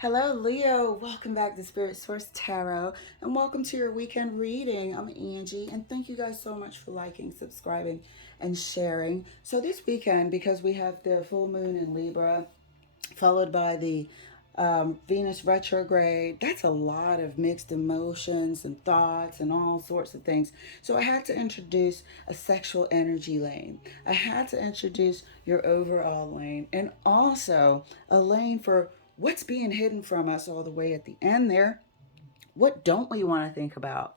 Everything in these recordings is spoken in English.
Hello, Leo. Welcome back to Spirit Source Tarot and welcome to your weekend reading. I'm Angie, and thank you guys so much for liking, subscribing, and sharing. So, this weekend, because we have the full moon in Libra, followed by the Venus retrograde, that's a lot of mixed emotions and thoughts and all sorts of things. So, I had to introduce a sexual energy lane. I had to introduce your overall lane and also a lane for what's being hidden from us all the way at the end there. What don't we want to think about?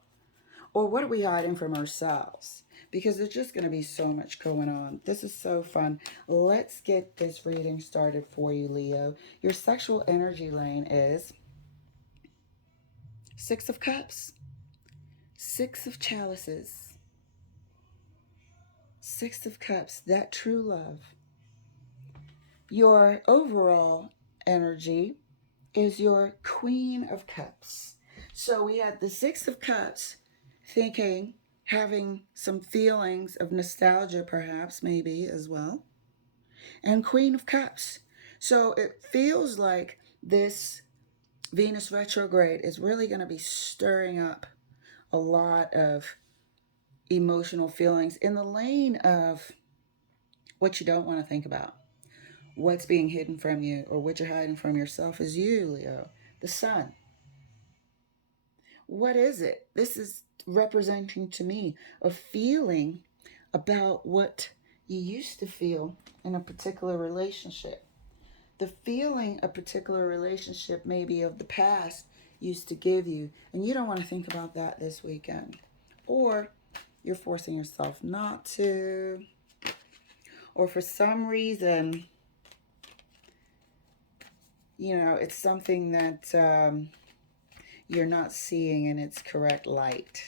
Or what are we hiding from ourselves? Because there's just going to be so much going on. This is so fun. Let's get this reading started for you, Leo. Your sexual energy lane is Six of Cups, Six of Chalices, Six of Cups, that true love. Your overall energy is your Queen of Cups. So we had the Six of Cups, thinking, having some feelings of nostalgia, perhaps, maybe as well, and Queen of Cups. So it feels like this Venus retrograde is really going to be stirring up a lot of emotional feelings in the lane of what you don't want to think about. What's being hidden from you, or what you're hiding from yourself, is you, Leo, the sun. What is it? This is representing to me a feeling about what you used to feel in a particular relationship. The feeling a particular relationship, maybe of the past, used to give you, and you don't want to think about that this weekend. Or you're forcing yourself not to, or for some reason, it's something that you're not seeing in its correct light,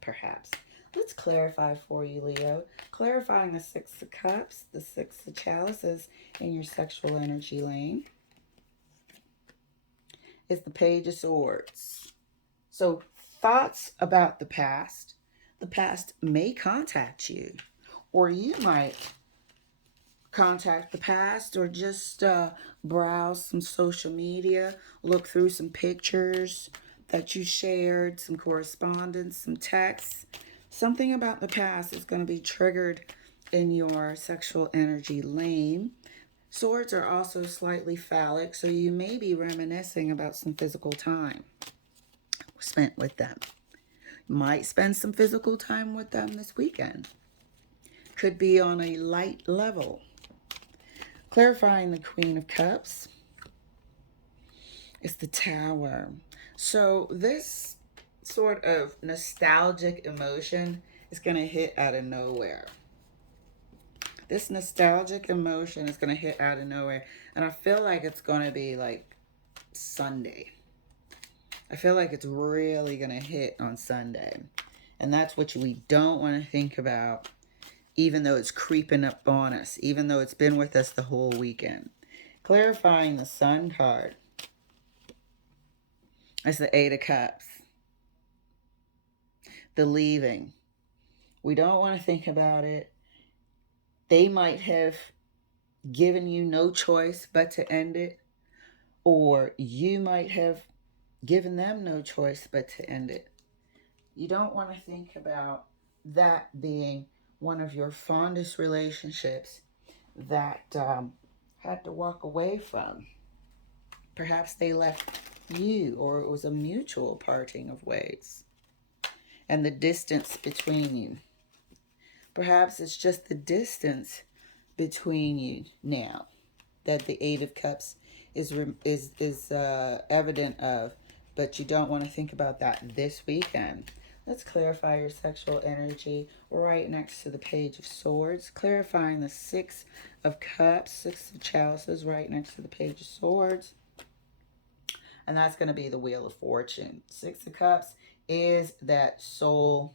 perhaps. Let's clarify for you, Leo. Clarifying the Six of Cups, the Six of Chalices in your sexual energy lane is the Page of Swords. So, thoughts about the past may contact you, or you might contact the past, or just browse some social media, look through some pictures that you shared, some correspondence, some texts. Something about the past is going to be triggered in your sexual energy lane. Swords are also slightly phallic, so you may be reminiscing about some physical time spent with them. Might spend some physical time with them this weekend. Could be on a light level. Clarifying the Queen of Cups is the Tower. So this sort of nostalgic emotion is going to hit out of nowhere. This nostalgic emotion is going to hit out of nowhere. And I feel like it's going to be like Sunday. I feel like it's really going to hit on Sunday. And that's what we don't want to think about, even though it's creeping up on us, even though it's been with us the whole weekend. Clarifying the Sun card. It's the Eight of Cups. The leaving. We don't want to think about it. They might have given you no choice but to end it, or you might have given them no choice but to end it. You don't want to think about that being one of your fondest relationships that had to walk away from. Perhaps they left you, or it was a mutual parting of ways, and the distance between you. Perhaps it's just the distance between you now that the Eight of Cups is evident of, but you don't want to think about that this weekend. Let's clarify your sexual energy right next to the Page of Swords. Clarifying the Six of Cups, Six of Chalices right next to the Page of Swords. And that's going to be the Wheel of Fortune. Six of Cups is that soul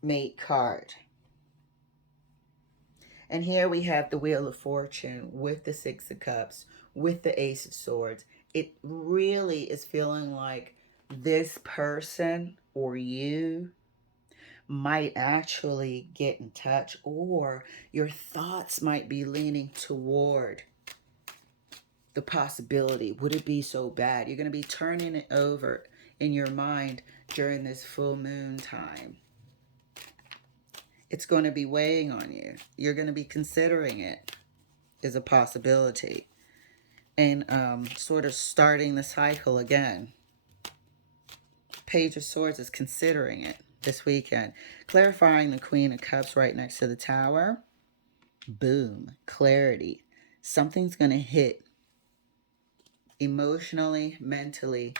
mate card. And here we have the Wheel of Fortune with the Six of Cups, with the Ace of Swords. It really is feeling like this person or you might actually get in touch, or your thoughts might be leaning toward the possibility. Would it be so bad? You're going to be turning it over in your mind during this full moon time. It's going to be weighing on you. You're going to be considering it as a possibility. And sort of starting the cycle again. Page of Swords is considering it this weekend. Clarifying the Queen of Cups right next to the Tower. Boom. Clarity. Something's going to hit emotionally, mentally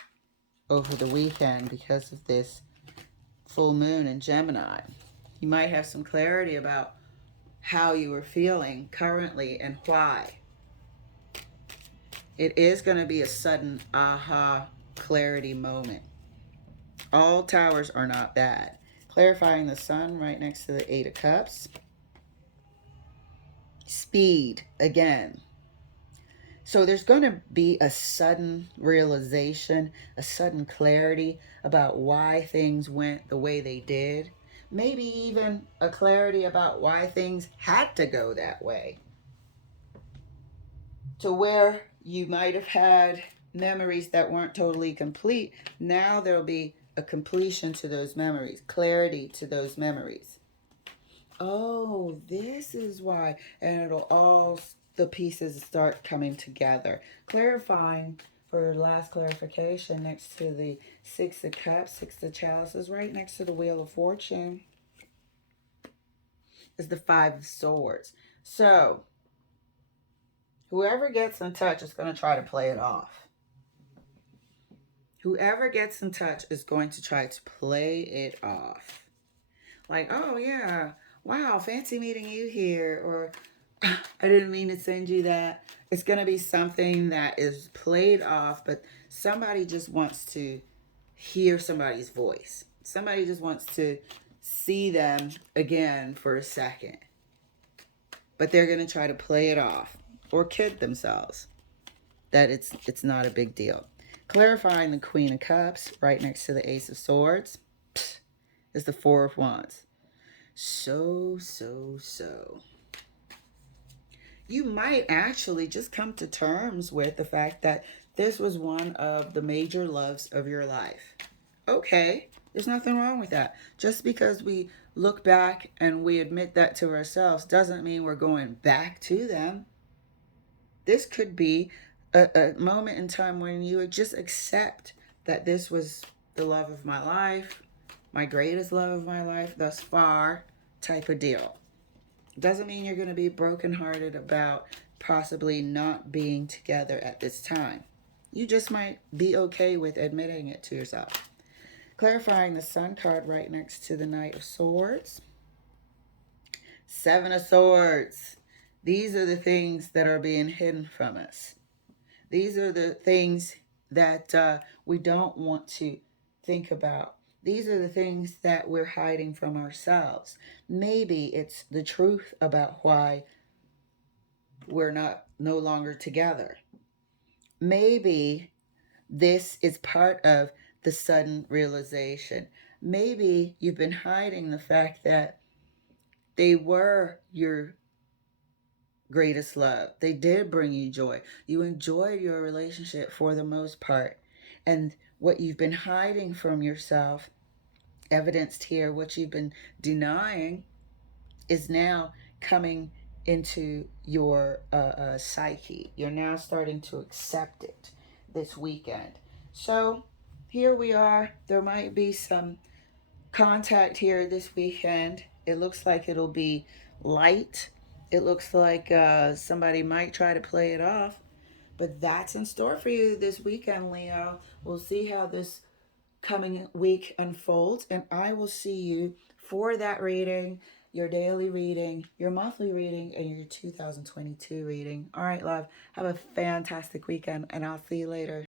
over the weekend because of this full moon in Gemini. You might have some clarity about how you were feeling currently and why. It is going to be a sudden aha clarity moment. All towers are not bad. Clarifying the Sun right next to the Eight of Cups. Speed again. So there's going to be a sudden realization, a sudden clarity about why things went the way they did. Maybe even a clarity about why things had to go that way. To where you might have had memories that weren't totally complete. Now there'll be a completion to those memories, clarity to those memories. Oh, this is why. And it'll all, the pieces start coming together. Clarifying, for last clarification, next to the Six of Cups, Six of Chalices, right next to the Wheel of Fortune, is the Five of Swords. So, whoever gets in touch is going to try to play it off. Whoever gets in touch is going to try to play it off. Like, oh yeah, wow, fancy meeting you here. Or, I didn't mean to send you that. It's going to be something that is played off, but somebody just wants to hear somebody's voice. Somebody just wants to see them again for a second. But they're going to try to play it off or kid themselves that it's not a big deal. Clarifying the Queen of Cups right next to the Ace of Swords is the Four of Wands. So. You might actually just come to terms with the fact that this was one of the major loves of your life. Okay, there's nothing wrong with that. Just because we look back and we admit that to ourselves doesn't mean we're going back to them. This could be a moment in time when you would just accept that this was the love of my life, my greatest love of my life thus far, type of deal. Doesn't mean you're going to be brokenhearted about possibly not being together at this time. You just might be okay with admitting it to yourself. Clarifying the Sun card right next to the Knight of Swords. Seven of Swords. These are the things that are being hidden from us. These are the things that we don't want to think about. These are the things that we're hiding from ourselves. Maybe it's the truth about why we're no longer together. Maybe this is part of the sudden realization. Maybe you've been hiding the fact that they were your greatest love. They did bring you joy. You enjoyed your relationship for the most part. And what you've been hiding from yourself, evidenced here, what you've been denying, is now coming into your psyche. You're now starting to accept it this weekend. So here we are. There might be some contact here this weekend. It looks like it'll be light. It looks like somebody might try to play it off. But that's in store for you this weekend, Leo. We'll see how this coming week unfolds, and I will see you for that reading, your daily reading, your monthly reading, and your 2022 reading. All right, love. Have a fantastic weekend, and I'll see you later.